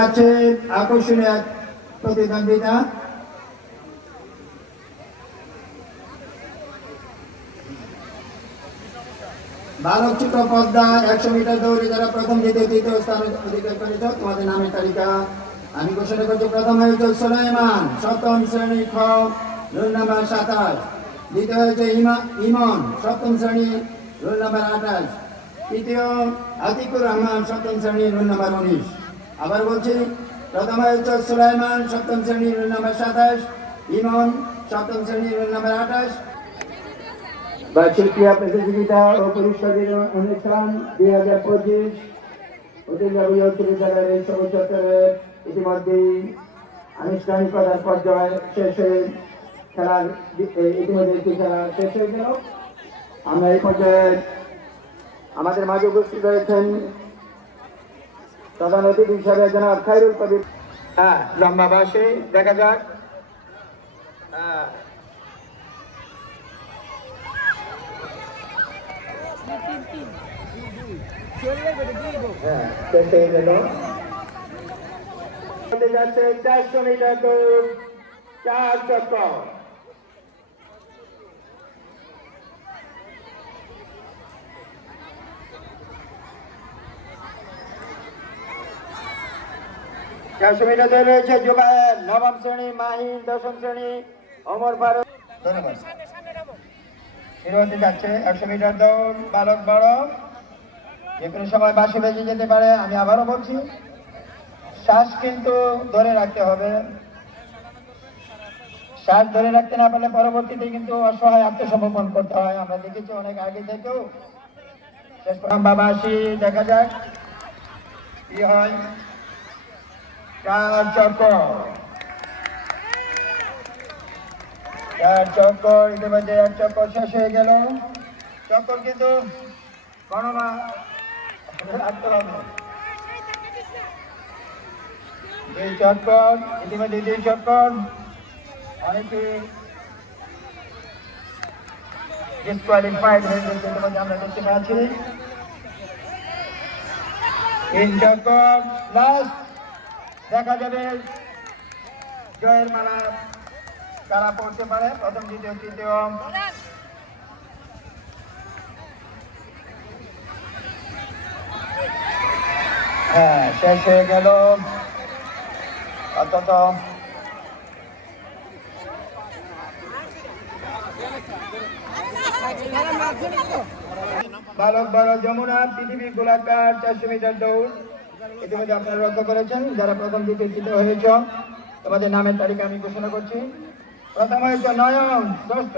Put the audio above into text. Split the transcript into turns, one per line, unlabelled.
আছে আকর্ষণীয় এক প্রতিদ্বন্দ্বিতা বালক চিত্র পদ্মা একশো মিটার দৌড়ে যারা প্রথম, দ্বিতীয়, তৃতীয় স্থান অধিকার করেছ, তোমাদের নামের তালিকা। আমি ঘোষণা করছি, প্রথম হয়েছে সুলাইমান সপ্তম শ্রেণি খ, রোল নাম্বার সাতাশ। দ্বিতীয় হয়েছে ইমা- ইমন সপ্তম শ্রেণি, রোল নাম্বার আঠাশ। তৃতীয় আতিকুর রহমান, সপ্তম শ্রেণি, রোল নাম্বার উনিশ। আবার বলছি, প্রথম হয়েছে সুলাইমান, সপ্তম শ্রেণির রোল নাম্বার সাতাশ, ইমন, সপ্তম শ্রেণির রোল নাম্বার আঠাশ। বার্ষিক ক্রীড়া প্রতিযোগিতা ও পুরস্কারের অনুষ্ঠান দুই হাজার পঁচিশ অতিল রবি উচ্চ বিদ্যালয়ের এই সবুজ চত্বরের ইতিমধ্যেই আনুষ্ঠানিকতার পর্যায়ে শেষ হয়ে খেলার ইতিমধ্যে একটি খেলা শেষ হয়ে গেল। আমরা এই পর্যায়ে আমাদের মাঝে উপস্থিত রয়েছেন প্রধান অতিথি হিসাবে জনাব খাইরুল কবির। হ্যাঁ লম্বা বাসে দেখা যাক। হ্যাঁ। হ্যাঁ চার চক্কর। দৌড় রয়েছে জুবায়ের নবম শ্রেণি মাহিন দশম শ্রেণি অমর ফারুক। ধন্যবাদ। শুরু যাচ্ছে একশো মিটার দৌড় বালক বালক যে কোনো সময় বাসে বেজে যেতে পারে আমি আবারও বলছি শ্বাস কিন্তু ধরে রাখতে হবে। শ্বাস ধরে রাখতে না পারলে পরবর্তীতে কিন্তু অসহায় আত্মসমর্পণ করতে হয়। আমরা দেখেছি অনেক আগে থেকেও। শেষ বাবা আসি দেখা যাক কি হয়। চক্কর চার চক্কর ইতিমধ্যে এক চক্কর শেষ হয়ে গেল। চক্কর কিন্তু গণনা রাখতে হবে দুই চক্কর ইতিমধ্যে দুই চক্কর অনেকে ডিসকোয়ালিফাইড হয়ে গেছে ইতিমধ্যে আমরা দেখতে পাচ্ছি। তিন চক্কর লাস্ট দেখা যাবে। জয়ের মালা কারা পড়তে পারে, প্রথম, দ্বিতীয়, তৃতীয়। হ্যাঁ শেষ হয়ে গেল। অন্তত বালক বড় যমুনা, পৃথিবী গোলাকার চারশো মিটার দৌড়। ইতিমধ্যে আপনারা লক্ষ্য করেছেন, যারা প্রথম দিকে চিত হয়েছ, তোমাদের নামের তালিকা আমি ঘোষণা করছি। প্রথম হয়েছে নয়ন, ষষ্ঠ